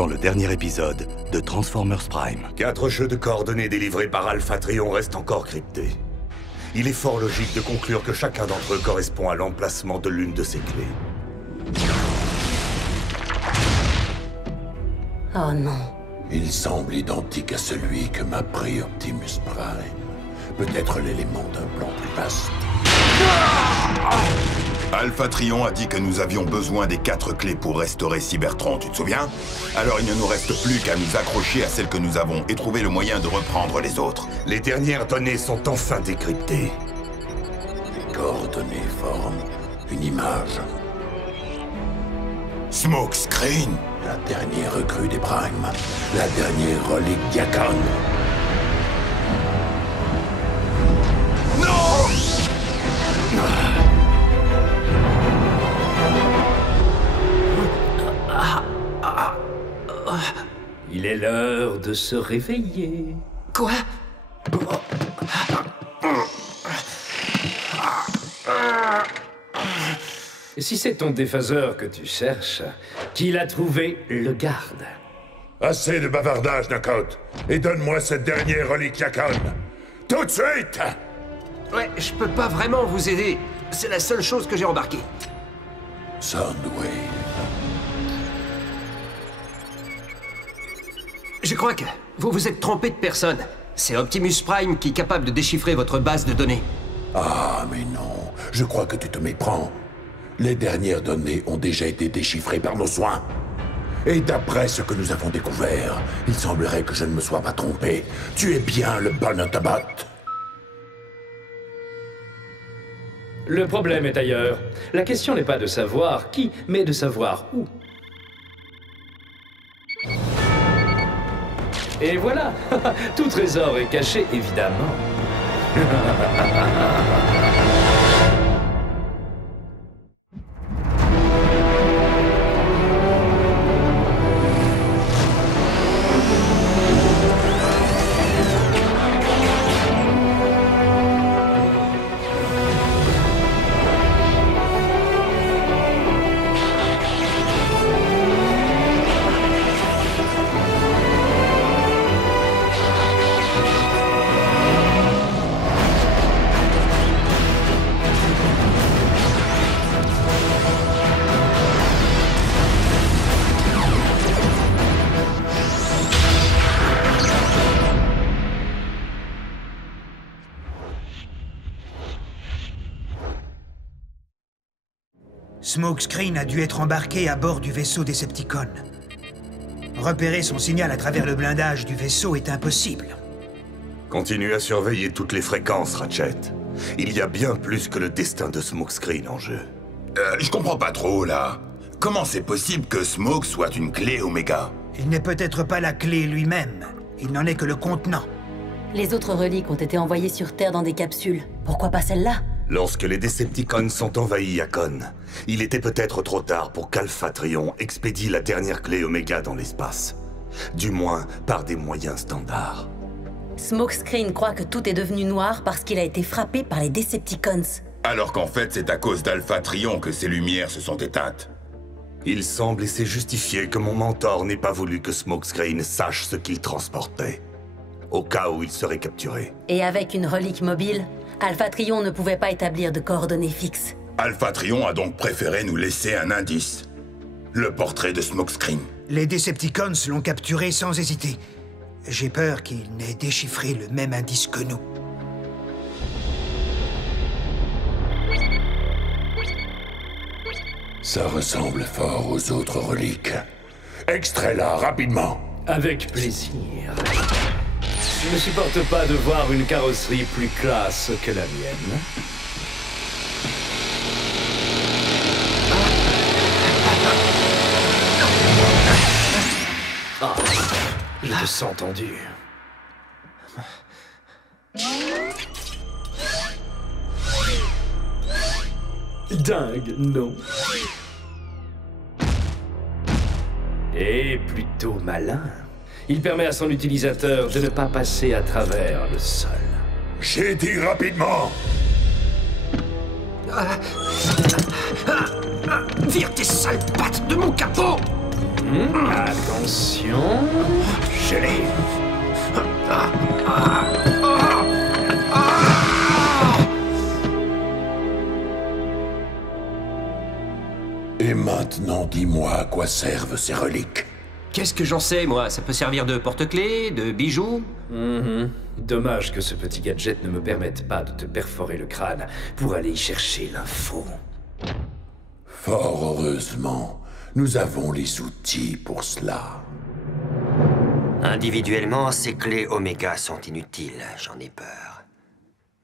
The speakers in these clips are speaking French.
dans le dernier épisode de Transformers Prime. 4 jeux de coordonnées délivrés par Alpha Trion restent encore cryptés. Il est fort logique de conclure que chacun d'entre eux correspond à l'emplacement de l'une de ces clés. Oh non. Il semble identique à celui que m'a pris Optimus Prime. Peut-être l'élément d'un plan plus vaste. Alpha Trion a dit que nous avions besoin des 4 clés pour restaurer Cybertron, tu te souviens? Alors il ne nous reste plus qu'à nous accrocher à celles que nous avons et trouver le moyen de reprendre les autres. Les dernières données sont enfin décryptées. Les coordonnées forment une image. Smokescreen! La dernière recrue des Primes. La dernière relique d'Yakon. Il est l'heure de se réveiller. Quoi? Et si c'est ton déphaseur que tu cherches, qui l'a trouvé, le garde. Assez de bavardage, Knockout. Et donne-moi cette dernière relique Yakon. Tout de suite! Ouais, je peux pas vraiment vous aider. C'est la seule chose que j'ai embarquée. Soundwave. Je crois que vous vous êtes trompé de personne. C'est Optimus Prime qui est capable de déchiffrer votre base de données. Ah, mais non. Je crois que tu te méprends. Les dernières données ont déjà été déchiffrées par nos soins. Et d'après ce que nous avons découvert, il semblerait que je ne me sois pas trompé. Tu es bien le bon Autobot. Le problème est ailleurs. La question n'est pas de savoir qui, mais de savoir où. Et voilà, tout trésor est caché, évidemment. Smokescreen a dû être embarqué à bord du vaisseau Decepticon. Repérer son signal à travers le blindage du vaisseau est impossible. Continue à surveiller toutes les fréquences, Ratchet. Il y a bien plus que le destin de Smokescreen en jeu. Je comprends pas trop, là. Comment c'est possible que Smoke soit une clé Oméga? Il n'est peut-être pas la clé lui-même. Il n'en est que le contenant. Les autres reliques ont été envoyées sur Terre dans des capsules. Pourquoi pas celle-là? Lorsque les Decepticons sont envahis Yakon, il était peut-être trop tard pour qu'Alpha Trion expédie la dernière clé Oméga dans l'espace. Du moins, par des moyens standards. Smokescreen croit que tout est devenu noir parce qu'il a été frappé par les Decepticons. Alors qu'en fait, c'est à cause d'Alpha Trion que ces lumières se sont éteintes. Il semble et c'est justifié que mon mentor n'ait pas voulu que Smokescreen sache ce qu'il transportait, au cas où il serait capturé. Et avec une relique mobile, Alpha Trion ne pouvait pas établir de coordonnées fixes. Alpha Trion a donc préféré nous laisser un indice. Le portrait de Smokescreen. Les Decepticons l'ont capturé sans hésiter. J'ai peur qu'il n'ait déchiffré le même indice que nous. Ça ressemble fort aux autres reliques. Extrais-la, rapidement. Avec plaisir. Je ne supporte pas de voir une carrosserie plus classe que la mienne. Ah, je te sens tendu. Dingue, non? Et plutôt malin. Il permet à son utilisateur de ne pas passer à travers le sol. J'ai dit rapidement! Vire tes sales pattes de mon capot! Attention. Je l'ai. Et maintenant, dis-moi à quoi servent ces reliques. Qu'est-ce que j'en sais, moi? Ça peut servir de porte-clés, de bijoux? Dommage que ce petit gadget ne me permette pas de te perforer le crâne pour aller y chercher l'info. Fort heureusement, nous avons les outils pour cela. Individuellement, ces clés Oméga sont inutiles, j'en ai peur.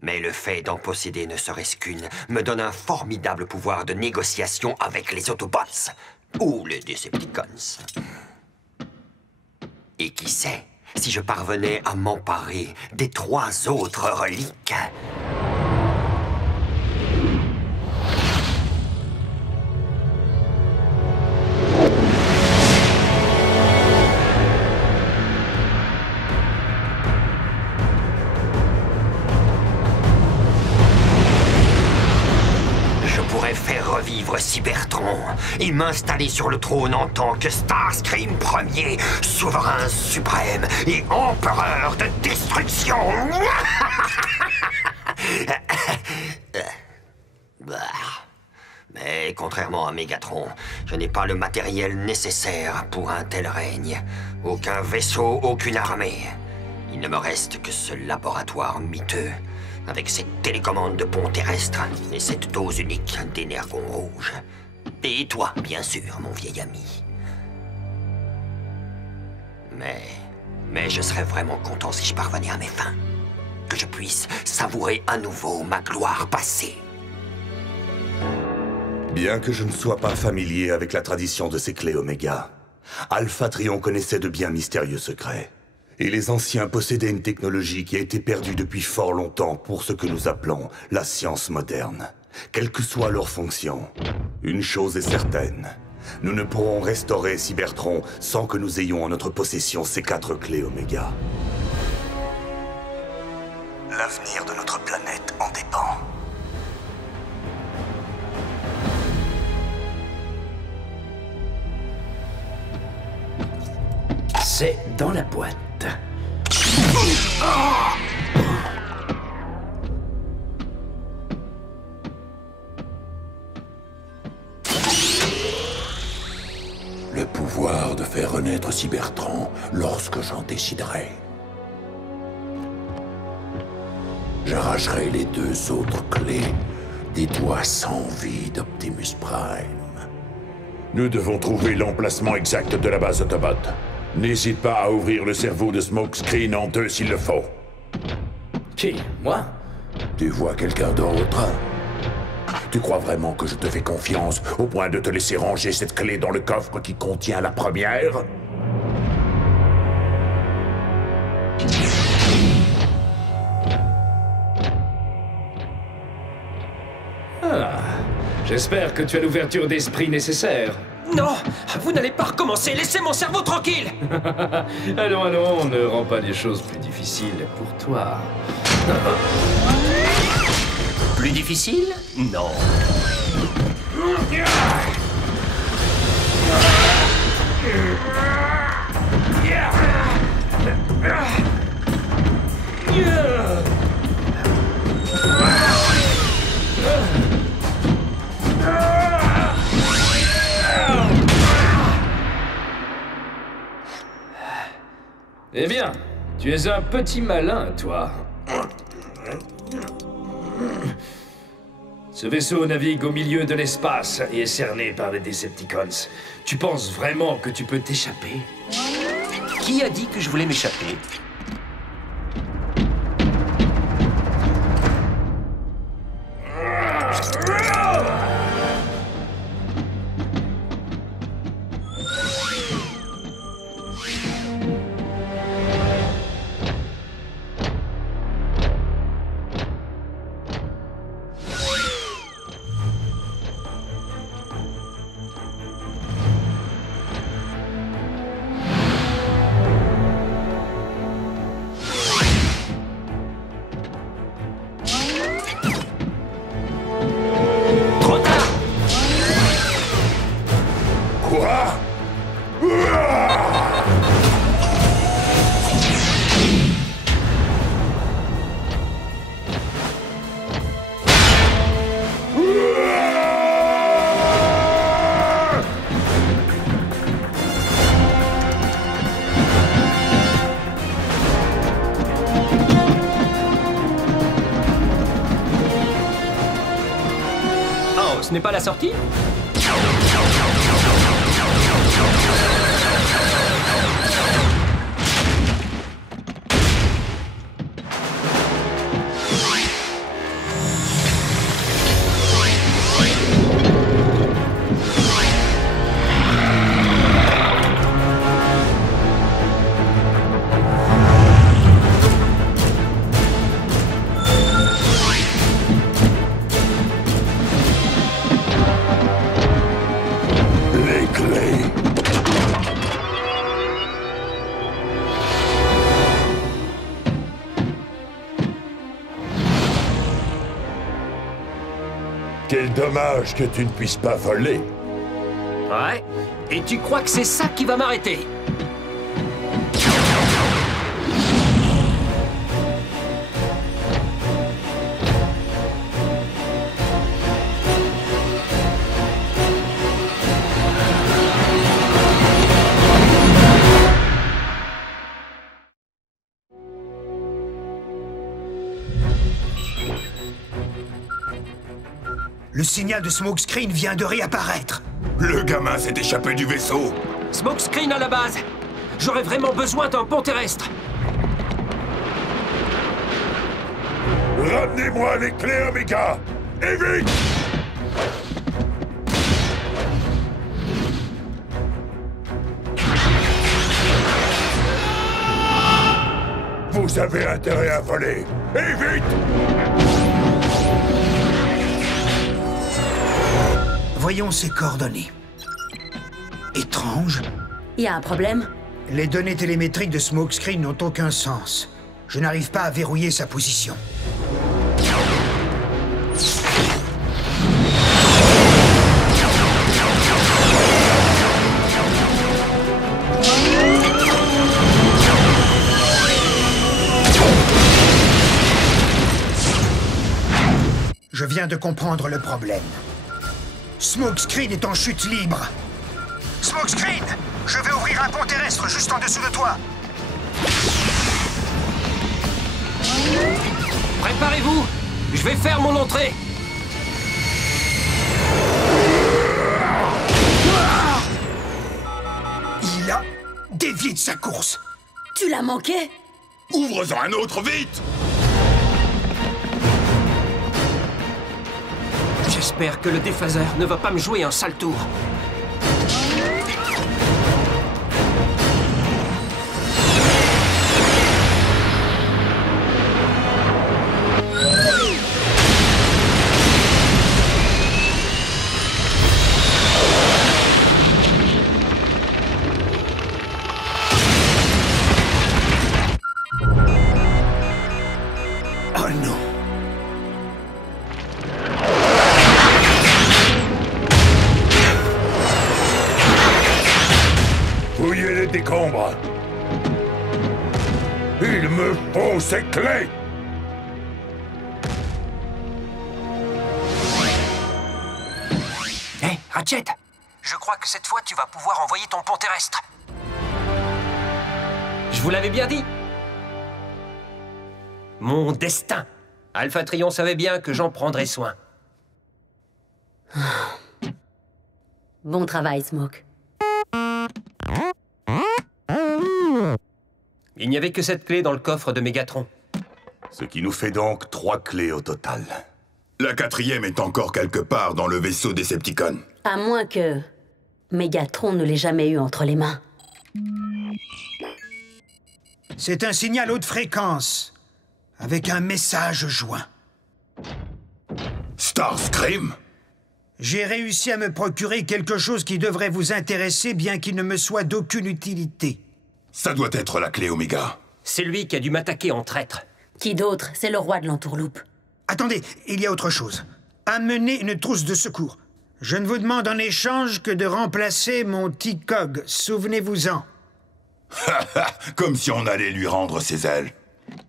Mais le fait d'en posséder ne serait-ce qu'une me donne un formidable pouvoir de négociation avec les Autobots ou les Decepticons. Et qui sait, si je parvenais à m'emparer des 3 autres reliques... faire revivre Cybertron et m'installer sur le trône en tant que Starscream Ier, souverain suprême et empereur de destruction. Mais contrairement à Megatron, je n'ai pas le matériel nécessaire pour un tel règne. Aucun vaisseau, aucune armée. Il ne me reste que ce laboratoire miteux, avec cette télécommande de pont terrestre et cette dose unique d'énergon rouge. Et toi, bien sûr, mon vieil ami. Mais je serais vraiment content si je parvenais à mes fins. Que je puisse savourer à nouveau ma gloire passée. Bien que je ne sois pas familier avec la tradition de ces clés Oméga, Alpha-Trion connaissait de bien mystérieux secrets. Et les anciens possédaient une technologie qui a été perdue depuis fort longtemps pour ce que nous appelons la science moderne. Quelle que soit leur fonction, une chose est certaine. Nous ne pourrons restaurer Cybertron sans que nous ayons en notre possession ces 4 clés Oméga. L'avenir de notre planète en dépend. C'est dans la boîte. Le pouvoir de faire renaître Cybertron lorsque j'en déciderai. J'arracherai les 2 autres clés des doigts sans vie d'Optimus Prime. Nous devons trouver l'emplacement exact de la base Autobot. N'hésite pas à ouvrir le cerveau de Smokescreen en 2 s'il le faut. Qui? Moi? Tu vois quelqu'un d'autre? Tu crois vraiment que je te fais confiance au point de te laisser ranger cette clé dans le coffre qui contient la première? J'espère que tu as l'ouverture d'esprit nécessaire. Non! Vous n'allez pas recommencer! Laissez mon cerveau tranquille! Allons, on ne rend pas les choses plus difficiles pour toi. Plus difficile? Non. Eh bien, tu es un petit malin, toi. Ce vaisseau navigue au milieu de l'espace et est cerné par les Decepticons. Tu penses vraiment que tu peux t'échapper? Qui a dit que je voulais m'échapper? n'est pas la sortie? Quel dommage que tu ne puisses pas voler. Ouais. Et tu crois que c'est ça qui va m'arrêter? Le signal de Smokescreen vient de réapparaître. Le gamin s'est échappé du vaisseau. Smokescreen à la base. J'aurais vraiment besoin d'un pont terrestre. Ramenez-moi les clés Omega! Et vite! Vous avez intérêt à voler. Et vite! Voyons ces coordonnées. Étrange. Y a un problème? Les données télémétriques de Smokescreen n'ont aucun sens. Je n'arrive pas à verrouiller sa position. Je viens de comprendre le problème. Smokescreen est en chute libre. Smokescreen! Je vais ouvrir un pont terrestre juste en dessous de toi. Préparez-vous! Je vais faire mon entrée! Il a dévié de sa course. Tu l'as manqué? Ouvre-en un autre, vite! J'espère que le déphaseur ne va pas me jouer un sale tour. Oh non. Fouillez les décombres. Il me faut ces clés. Hé, Ratchet! Je crois que cette fois, tu vas pouvoir envoyer ton pont terrestre. Je vous l'avais bien dit. Mon destin. Alpha Trion savait bien que j'en prendrais soin. Bon travail, Smoke. Il n'y avait que cette clé dans le coffre de Mégatron. Ce qui nous fait donc 3 clés au total. La 4e est encore quelque part dans le vaisseau Decepticon. À moins que Mégatron ne l'ait jamais eu entre les mains. C'est un signal haute fréquence, avec un message joint. Starscream? J'ai réussi à me procurer quelque chose qui devrait vous intéresser, bien qu'il ne me soit d'aucune utilité. Ça doit être la clé Omega. C'est lui qui a dû m'attaquer en traître. Qui d'autre? C'est le roi de l'entourloupe. Attendez, il y a autre chose. Amenez une trousse de secours. Je ne vous demande en échange que de remplacer mon T-Cog, souvenez-vous-en. Comme si on allait lui rendre ses ailes.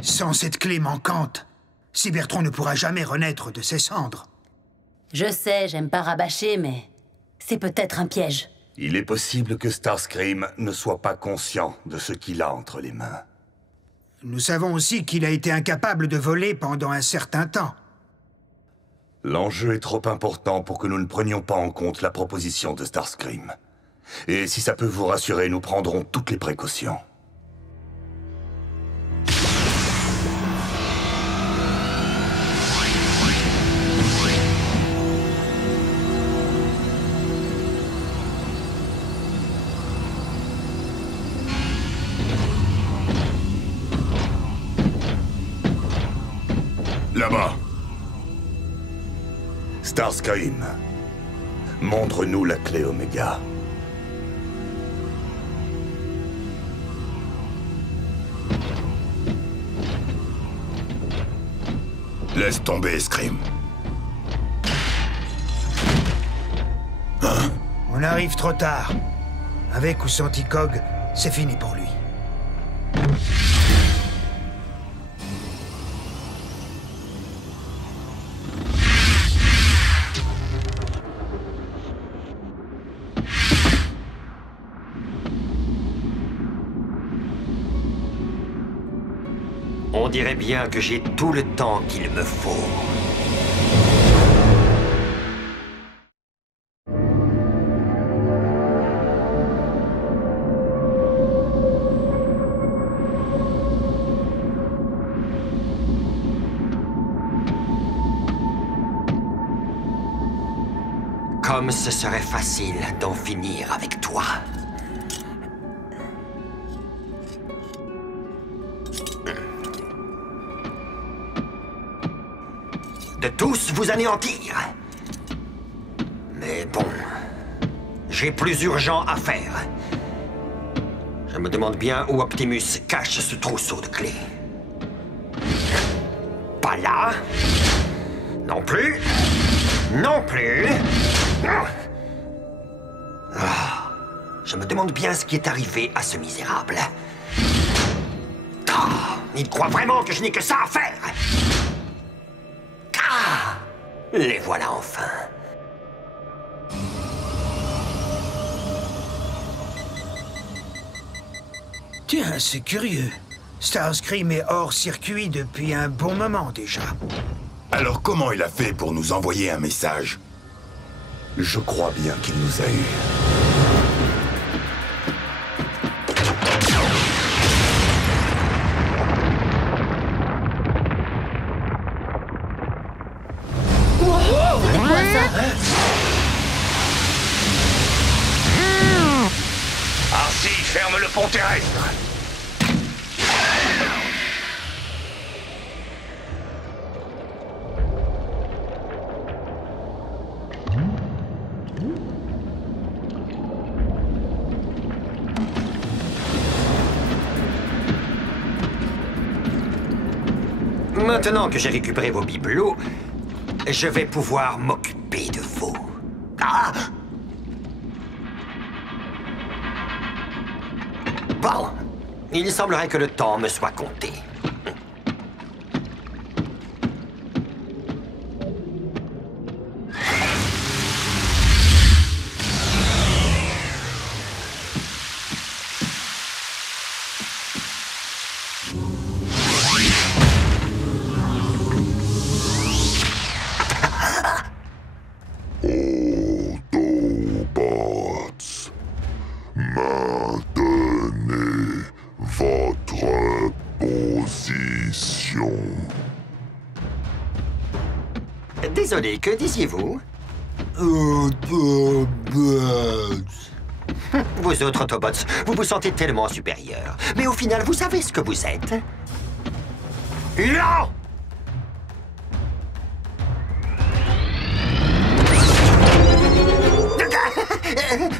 Sans cette clé manquante, Cybertron ne pourra jamais renaître de ses cendres. Je sais, j'aime pas rabâcher, mais c'est peut-être un piège. Il est possible que Starscream ne soit pas conscient de ce qu'il a entre les mains. Nous savons aussi qu'il a été incapable de voler pendant un certain temps. L'enjeu est trop important pour que nous ne prenions pas en compte la proposition de Starscream. Et si ça peut vous rassurer, nous prendrons toutes les précautions. Là-bas. Starscream, montre-nous la clé Oméga. Laisse tomber, Scream. On arrive trop tard. Avec ou sans T-Cog, c'est fini pour lui. On dirait bien que j'ai tout le temps qu'il me faut. Comme ce serait facile d'en finir avec toi. De tous vous anéantir. Mais bon, j'ai plus urgent à faire. Je me demande bien où Optimus cache ce trousseau de clés. Pas là. Non plus. Non plus. Ah, je me demande bien ce qui est arrivé à ce misérable. Ah, il croit vraiment que je n'ai que ça à faire. Ah, les voilà enfin. Tiens, c'est curieux. Starscream est hors circuit depuis un bon moment déjà. Alors comment il a fait pour nous envoyer un message? Je crois bien qu'il nous a eus. Arcee, ferme le pont terrestre. Maintenant que j'ai récupéré vos bibelots, je vais pouvoir m'occuper de vous. Ah! Bon, il semblerait que le temps me soit compté. Autobots, maintenez votre position. Désolé, que disiez-vous? Autobots. Vous autres Autobots, vous vous sentez tellement supérieurs. Mais au final, vous savez ce que vous êtes? Lent!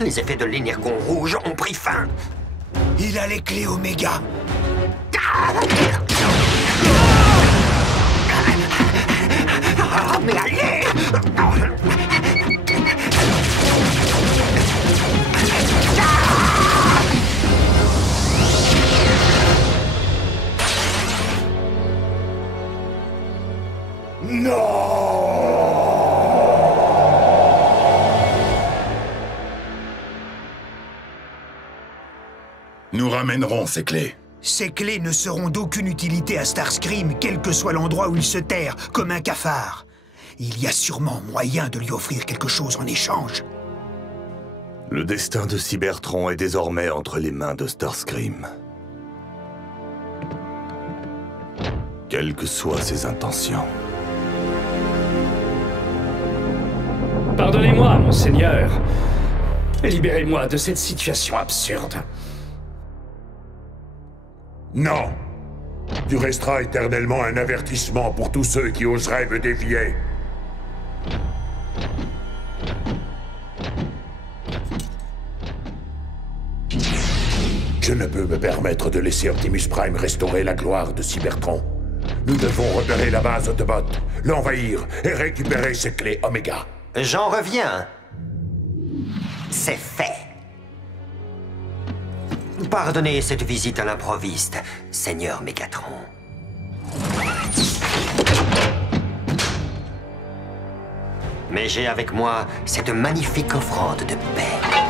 Les effets de l'énergon rouge ont pris fin. Il a les clés Oméga. Mais allez! Nous ramènerons ces clés. Ces clés ne seront d'aucune utilité à Starscream, quel que soit l'endroit où il se terre, comme un cafard. il y a sûrement moyen de lui offrir quelque chose en échange. Le destin de Cybertron est désormais entre les mains de Starscream. Quelles que soient ses intentions. Pardonnez-moi, monseigneur. Libérez-moi de cette situation absurde. Non! Tu resteras éternellement un avertissement pour tous ceux qui oseraient me défier. Je ne peux me permettre de laisser Optimus Prime restaurer la gloire de Cybertron. Nous devons repérer la base Autobot, l'envahir et récupérer ses clés Omega. J'en reviens. C'est fait. Pardonnez cette visite à l'improviste, Seigneur Megatron. Mais j'ai avec moi cette magnifique offrande de paix.